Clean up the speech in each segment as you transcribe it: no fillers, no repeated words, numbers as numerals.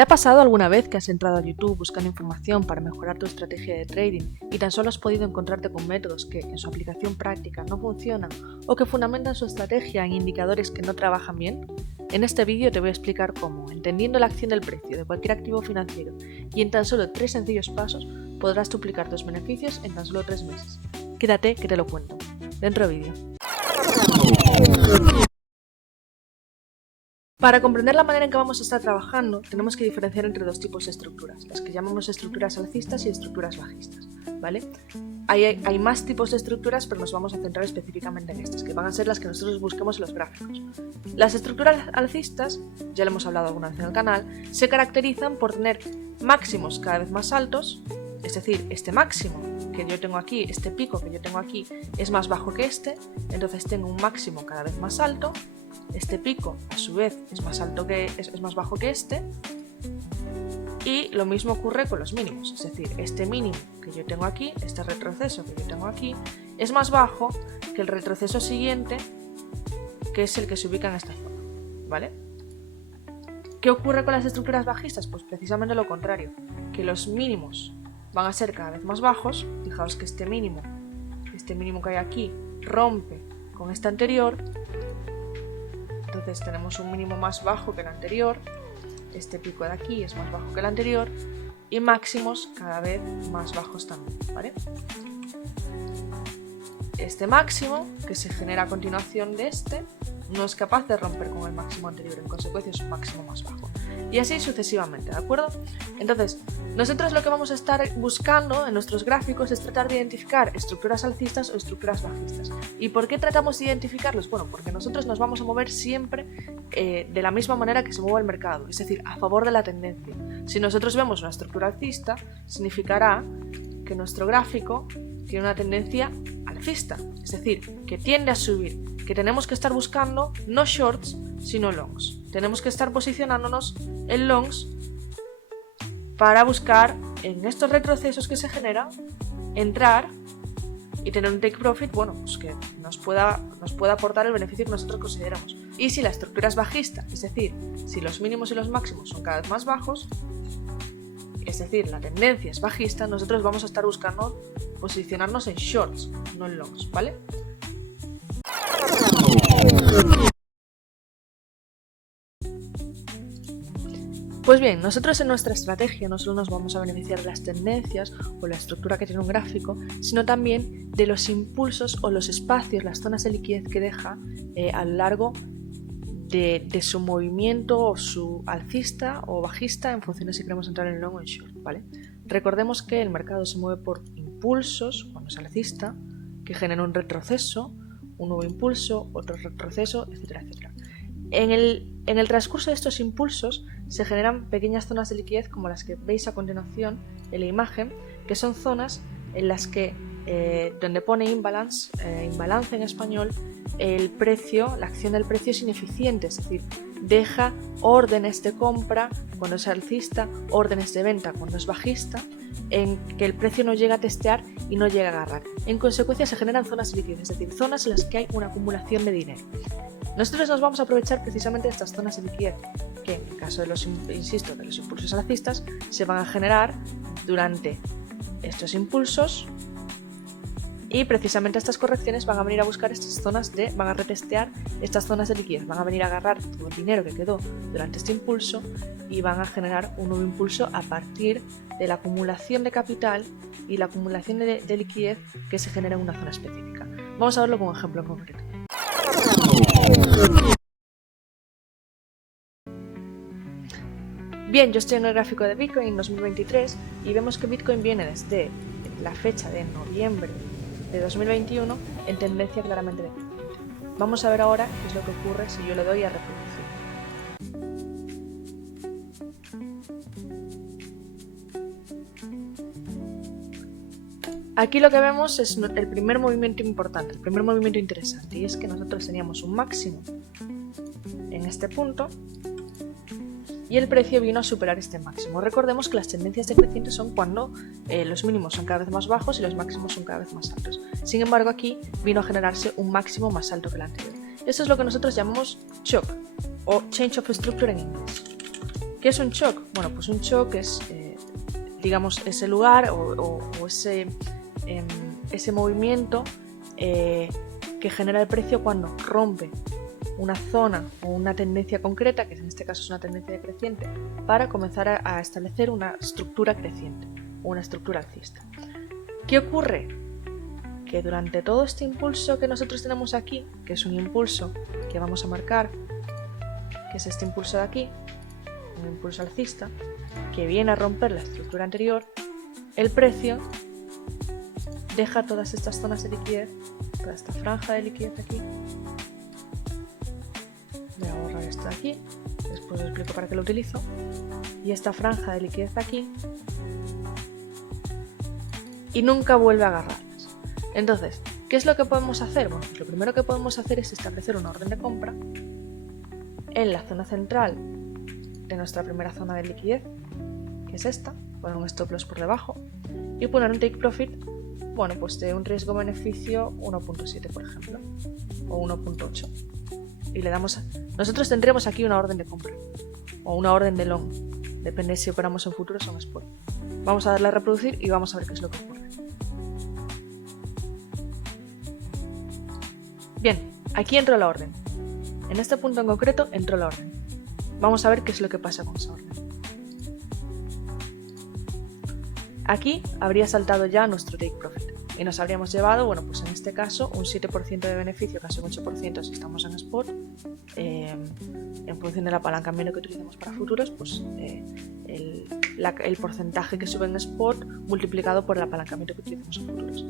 ¿Te ha pasado alguna vez que has entrado a YouTube buscando información para mejorar tu estrategia de trading y tan solo has podido encontrarte con métodos que en su aplicación práctica no funcionan o que fundamentan su estrategia en indicadores que no trabajan bien? En este vídeo te voy a explicar cómo, entendiendo la acción del precio de cualquier activo financiero y en tan solo 3 sencillos pasos, podrás duplicar tus beneficios en tan solo 3 meses. Quédate que te lo cuento. Dentro vídeo. Para comprender la manera en que vamos a estar trabajando, tenemos que diferenciar entre dos tipos de estructuras, las que llamamos estructuras alcistas y estructuras bajistas, ¿vale? Hay más tipos de estructuras, pero nos vamos a centrar específicamente en estas, que van a ser las que nosotros busquemos en los gráficos. Las estructuras alcistas, ya lo hemos hablado alguna vez en el canal, se caracterizan por tener máximos cada vez más altos, es decir, este máximo que yo tengo aquí, este pico que yo tengo aquí, es más bajo que este, entonces tengo un máximo cada vez más alto. Este pico, a su vez, es más bajo que este, y lo mismo ocurre con los mínimos, es decir, este mínimo que yo tengo aquí, este retroceso que yo tengo aquí, es más bajo que el retroceso siguiente, que es el que se ubica en esta zona, ¿vale? ¿Qué ocurre con las estructuras bajistas? Pues precisamente lo contrario, que los mínimos van a ser cada vez más bajos. Fijaos que este mínimo que hay aquí rompe con este anterior. Entonces tenemos un mínimo más bajo que el anterior, este pico de aquí es más bajo que el anterior y máximos cada vez más bajos también, ¿vale? Este máximo, que se genera a continuación de este, no es capaz de romper con el máximo anterior, en consecuencia es un máximo más bajo. Y así sucesivamente, ¿de acuerdo? Entonces, nosotros lo que vamos a estar buscando en nuestros gráficos es tratar de identificar estructuras alcistas o estructuras bajistas. ¿Y por qué tratamos de identificarlos? Bueno, porque nosotros nos vamos a mover siempre de la misma manera que se mueve el mercado, es decir, a favor de la tendencia. Si nosotros vemos una estructura alcista, significará que nuestro gráfico tiene una tendencia alcista, es decir, que tiende a subir, que tenemos que estar buscando no shorts, sino longs. Tenemos que estar posicionándonos en longs para buscar en estos retrocesos que se generan, entrar y tener un take profit, bueno, pues que nos pueda aportar el beneficio que nosotros consideramos. Y si la estructura es bajista, es decir, si los mínimos y los máximos son cada vez más bajos, es decir, la tendencia es bajista, nosotros vamos a estar buscando posicionarnos en shorts, no en longs, ¿vale? Pues bien, nosotros en nuestra estrategia no solo nos vamos a beneficiar de las tendencias o la estructura que tiene un gráfico, sino también de los impulsos o los espacios, las zonas de liquidez que deja a lo largo de su movimiento o su alcista o bajista en función de si queremos entrar en long o en short, ¿vale? Recordemos que el mercado se mueve por impulsos cuando es alcista, que generan un retroceso, un nuevo impulso, otro retroceso, etcétera, etcétera. En el transcurso de estos impulsos se generan pequeñas zonas de liquidez como las que veis a continuación en la imagen, que son zonas en las que, donde pone imbalance en español, el precio, la acción del precio es ineficiente, es decir, deja órdenes de compra cuando es alcista, órdenes de venta cuando es bajista, en que el precio no llega a testear y no llega a agarrar. En consecuencia se generan zonas de liquidez, es decir, zonas en las que hay una acumulación de dinero. Nosotros nos vamos a aprovechar precisamente de estas zonas de liquidez, que en el caso de los impulsos alcistas, se van a generar durante estos impulsos y precisamente estas correcciones van a venir a buscar van a retestear estas zonas de liquidez, van a venir a agarrar todo el dinero que quedó durante este impulso y van a generar un nuevo impulso a partir de la acumulación de capital y la acumulación de liquidez que se genera en una zona específica. Vamos a verlo con un ejemplo concreto. Bien, yo estoy en el gráfico de Bitcoin en 2023 y vemos que Bitcoin viene desde la fecha de noviembre de 2021 en tendencia claramente descendente. Vamos a ver ahora qué es lo que ocurre si yo le doy a reproducir. Aquí lo que vemos es el primer movimiento importante, el primer movimiento interesante, y es que nosotros teníamos un máximo en este punto y el precio vino a superar este máximo. Recordemos que las tendencias decrecientes son cuando los mínimos son cada vez más bajos y los máximos son cada vez más altos. Sin embargo, aquí vino a generarse un máximo más alto que el anterior. Esto es lo que nosotros llamamos shock o change of structure en inglés. ¿Qué es un shock? Bueno, pues un shock es, digamos, ese lugar o ese movimiento que genera el precio cuando rompe una zona o una tendencia concreta, que en este caso es una tendencia decreciente, para comenzar a establecer una estructura creciente o una estructura alcista. ¿Qué ocurre? Que durante todo este impulso que nosotros tenemos aquí, que es un impulso que vamos a marcar, que es este impulso de aquí, un impulso alcista, que viene a romper la estructura anterior, el precio deja todas estas zonas de liquidez, toda esta franja de liquidez aquí. Voy a borrar esto de aquí, después os explico para qué lo utilizo, y esta franja de liquidez aquí, y nunca vuelve a agarrarlas. Entonces, ¿qué es lo que podemos hacer? Bueno, pues lo primero que podemos hacer es establecer una orden de compra en la zona central de nuestra primera zona de liquidez, que es esta, poner un stop loss por debajo, y poner un take profit, bueno, pues de un riesgo-beneficio 1.7, por ejemplo, o 1.8. Y le damos nosotros tendremos aquí una orden de compra o una orden de long, depende si operamos en futuros o en spot. Vamos a darle a reproducir y vamos a ver qué es lo que ocurre. Bien, aquí entró la orden. En este punto en concreto entró la orden. Vamos a ver qué es lo que pasa con esa orden. Aquí habría saltado ya nuestro take profit y nos habríamos llevado, bueno, pues en este caso un 7% de beneficio, casi un 8% si estamos en spot. En función del apalancamiento que utilicemos para futuros, pues el porcentaje que sube en spot multiplicado por el apalancamiento que utilicemos en futuros.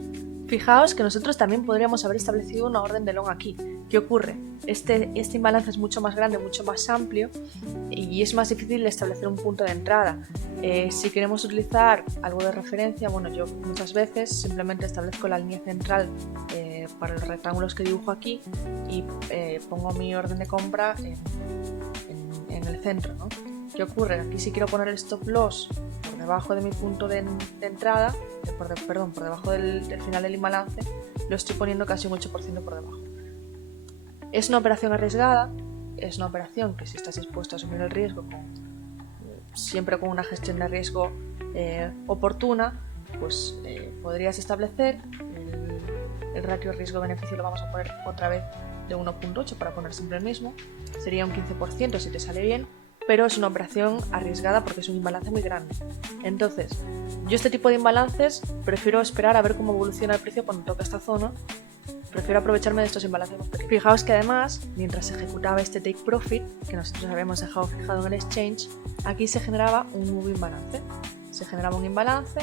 Fijaos que nosotros también podríamos haber establecido una orden de long aquí. ¿Qué ocurre? Este imbalance es mucho más grande, mucho más amplio y es más difícil de establecer un punto de entrada. Si queremos utilizar algo de referencia, bueno, yo muchas veces simplemente establezco la línea central para los rectángulos que dibujo aquí y pongo mi orden de compra en el centro, ¿no? ¿Qué ocurre? Aquí si quiero poner el stop loss por debajo de mi punto de entrada, por debajo del final del imbalance, lo estoy poniendo casi un 8% por debajo. Es una operación arriesgada, es una operación que si estás dispuesto a asumir el riesgo siempre con una gestión de riesgo oportuna, pues podrías establecer el ratio riesgo-beneficio, lo vamos a poner otra vez de 1.8 para poner siempre el mismo, sería un 15% si te sale bien, pero es una operación arriesgada porque es un imbalance muy grande. Entonces, yo este tipo de imbalances prefiero esperar a ver cómo evoluciona el precio cuando toca esta zona. Prefiero aprovecharme de estos imbalances más pequeños. Fijaos que además, mientras se ejecutaba este take profit, que nosotros habíamos dejado fijado en el exchange, aquí se generaba un nuevo imbalance. Se generaba un imbalance,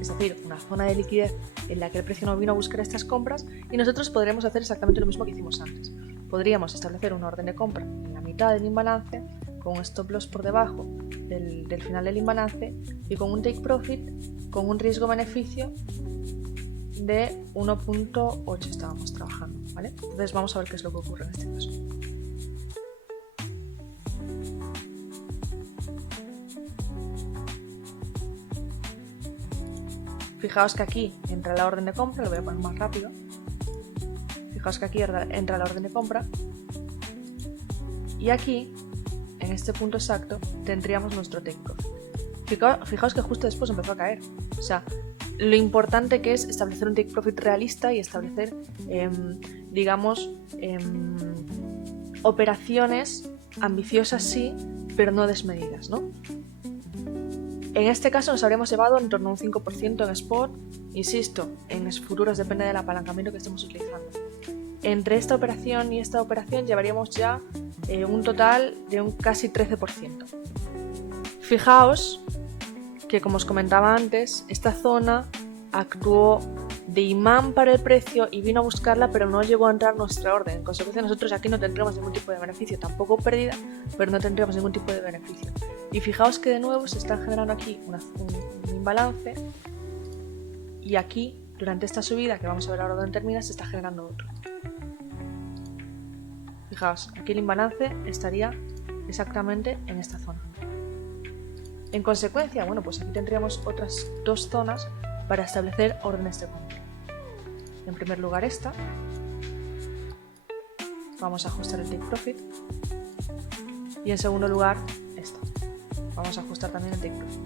es decir, una zona de liquidez en la que el precio no vino a buscar estas compras y nosotros podríamos hacer exactamente lo mismo que hicimos antes. Podríamos establecer una orden de compra en la mitad del imbalance, con un stop loss por debajo del final del imbalance y con un take profit, con un riesgo-beneficio de 1.8 estábamos trabajando, ¿vale? Entonces vamos a ver qué es lo que ocurre en este caso. Fijaos que aquí entra la orden de compra, lo voy a poner más rápido. Fijaos que aquí entra la orden de compra y aquí, en este punto exacto, tendríamos nuestro take profit. Fijaos que justo después empezó a caer. O sea, lo importante que es establecer un take profit realista y establecer, digamos, operaciones ambiciosas sí, pero no desmedidas, ¿no? En este caso nos habríamos llevado en torno a un 5% en spot, insisto, en futuros depende del apalancamiento que estemos utilizando. Entre esta operación y esta operación llevaríamos ya un total de un casi 13%. Fijaos que, como os comentaba antes, esta zona actuó de imán para el precio y vino a buscarla, pero no llegó a entrar nuestra orden. En consecuencia, nosotros aquí no tendremos ningún tipo de beneficio, tampoco pérdida, pero no tendremos ningún tipo de beneficio. Y fijaos que de nuevo se está generando aquí un imbalance y aquí, durante esta subida, que vamos a ver ahora dónde termina, se está generando otro. Fijaos, aquí el imbalance estaría exactamente en esta zona. En consecuencia, bueno, pues aquí tendríamos otras dos zonas para establecer órdenes de compra. En primer lugar esta. Vamos a ajustar el take profit. Y en segundo lugar está. Vamos a ajustar también el take profit.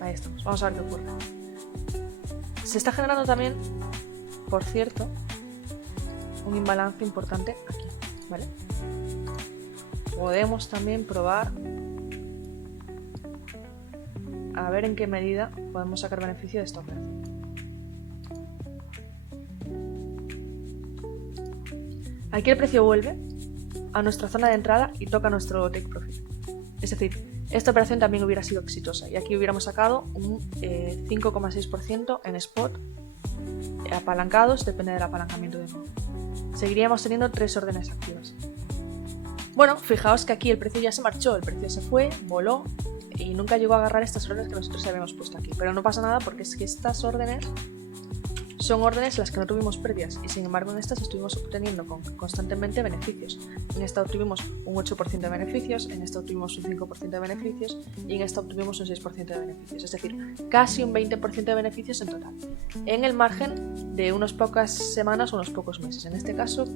Ahí estamos, vamos a ver qué ocurre. Se está generando también, por cierto, un imbalance importante aquí, ¿vale? Podemos también probar a ver en qué medida podemos sacar beneficio de esta operación. Aquí el precio vuelve a nuestra zona de entrada y toca nuestro take profit. Es decir, esta operación también hubiera sido exitosa y aquí hubiéramos sacado un 5,6% en spot apalancados, depende del apalancamiento de nuevo. Seguiríamos teniendo 3 órdenes activas. Bueno, fijaos que aquí el precio ya se marchó, el precio se fue, voló y nunca llegó a agarrar estas órdenes que nosotros habíamos puesto aquí. Pero no pasa nada porque es que estas órdenes son órdenes en las que no tuvimos pérdidas y sin embargo en estas estuvimos obteniendo constantemente beneficios. En esta obtuvimos un 8% de beneficios, en esta obtuvimos un 5% de beneficios y en esta obtuvimos un 6% de beneficios. Es decir, casi un 20% de beneficios en total. En el margen de unas pocas semanas o unos pocos meses. En este caso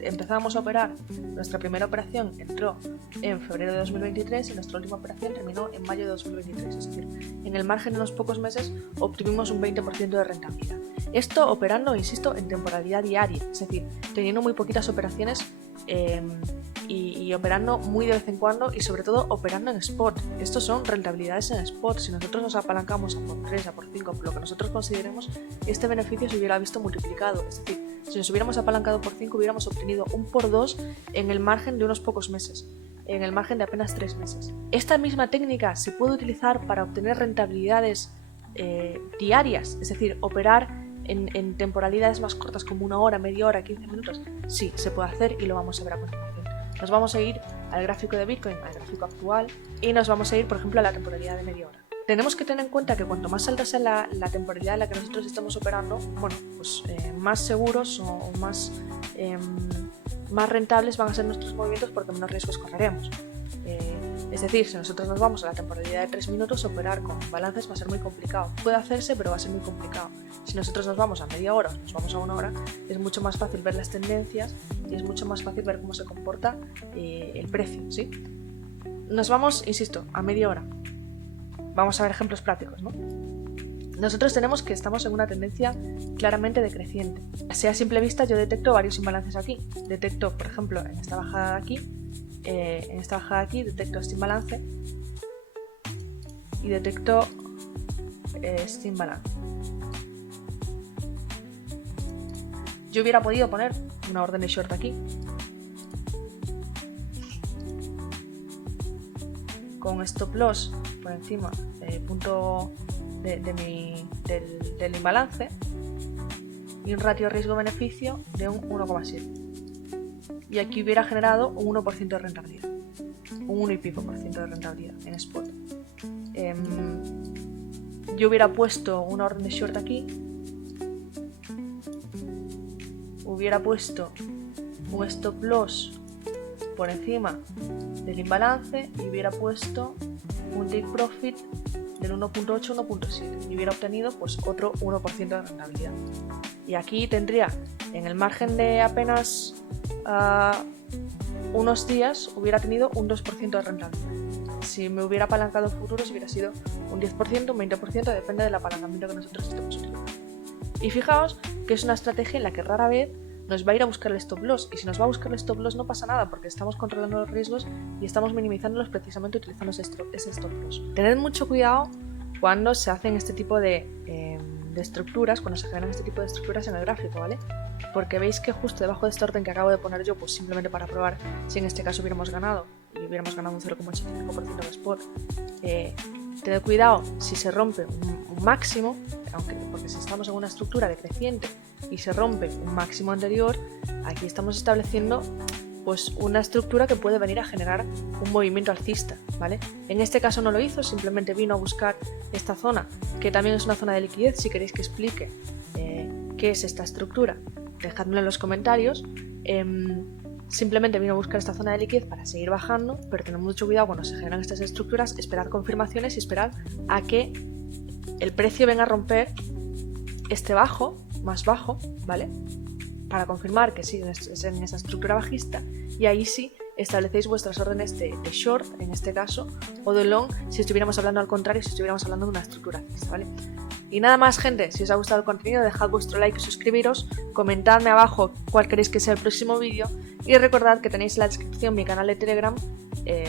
empezábamos a operar, nuestra primera operación entró en febrero de 2023 y nuestra última operación terminó en mayo de 2023. Es decir, en el margen de unos pocos meses obtuvimos un 20% de rentabilidad. Esto operando, insisto, en temporalidad diaria, es decir, teniendo muy poquitas operaciones y operando muy de vez en cuando y sobre todo operando en spot. Estos son rentabilidades en spot. Si nosotros nos apalancamos a por 3, a por 5, por lo que nosotros consideremos, este beneficio se hubiera visto multiplicado. Es decir, si nos hubiéramos apalancado por 5 hubiéramos obtenido un por 2 en el margen de unos pocos meses, en el margen de apenas 3 meses. Esta misma técnica se puede utilizar para obtener rentabilidades diarias, es decir, operar en temporalidades más cortas como 1 hora, media hora, 15 minutos. Sí, se puede hacer y lo vamos a ver a continuación. Nos vamos a ir al gráfico de Bitcoin, al gráfico actual, y nos vamos a ir, por ejemplo, a la temporalidad de media hora. Tenemos que tener en cuenta que cuanto más alta sea la temporalidad en la que nosotros estamos operando, bueno, pues más seguros o más rentables van a ser nuestros movimientos porque menos riesgos correremos. Es decir, si nosotros nos vamos a la temporalidad de 3 minutos, operar con balances va a ser muy complicado. Puede hacerse, pero va a ser muy complicado. Si nosotros nos vamos a media hora o nos vamos a 1 hora, es mucho más fácil ver las tendencias y es mucho más fácil ver cómo se comporta el precio, ¿sí? Nos vamos, insisto, a media hora. Vamos a ver ejemplos prácticos, ¿no? Nosotros tenemos que estamos en una tendencia claramente decreciente. Así a simple vista yo detecto varios imbalances aquí. Detecto, por ejemplo, en esta bajada de aquí, detecto este imbalance y detecto este imbalance. Yo hubiera podido poner una orden de short aquí con stop loss por encima del punto del imbalance y un ratio riesgo-beneficio de un 1,7. Y aquí hubiera generado un 1% de rentabilidad, un 1 y pico por ciento de rentabilidad en spot. Yo hubiera puesto una orden de short aquí, hubiera puesto un stop loss por encima del imbalance y hubiera puesto un take profit del 1.8 1.7 y hubiera obtenido pues otro 1% de rentabilidad. Y aquí tendría en el margen de apenas unos días hubiera tenido un 2% de rentabilidad. Si me hubiera apalancado en futuros hubiera sido un 10%, un 20%, depende del apalancamiento que nosotros estemos utilizando. Y fijaos que es una estrategia en la que rara vez nos va a ir a buscar el stop loss, y si nos va a buscar el stop loss no pasa nada porque estamos controlando los riesgos y estamos minimizándolos precisamente utilizando ese stop loss. Tened mucho cuidado cuando se hacen este tipo de estructuras, cuando se generan este tipo de estructuras en el gráfico, ¿vale? Porque veis que justo debajo de esta orden que acabo de poner yo, pues simplemente para probar si en este caso hubiéramos ganado y hubiéramos ganado un 0,85% de spot, tened cuidado si se rompe un máximo, porque si estamos en una estructura decreciente y se rompe un máximo anterior, aquí estamos estableciendo pues una estructura que puede venir a generar un movimiento alcista, ¿vale? En este caso no lo hizo, simplemente vino a buscar esta zona, que también es una zona de liquidez. Si queréis que explique qué es esta estructura, dejadmelo en los comentarios. Simplemente vino a buscar esta zona de liquidez para seguir bajando, pero tened mucho cuidado cuando se generan estas estructuras, esperad confirmaciones y esperad a que el precio venga a romper este bajo, más bajo, ¿vale? para confirmar que siguen en esa estructura bajista, y ahí sí establecéis vuestras órdenes de short, en este caso, o de long, si estuviéramos hablando al contrario, si estuviéramos hablando de una estructura alcista, ¿vale? Y nada más, gente. Si os ha gustado el contenido, dejad vuestro like y suscribiros, comentadme abajo cuál queréis que sea el próximo vídeo, y recordad que tenéis en la descripción mi canal de Telegram,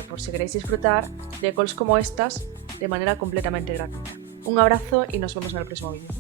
por si queréis disfrutar de calls como estas de manera completamente gratuita. Un abrazo y nos vemos en el próximo vídeo.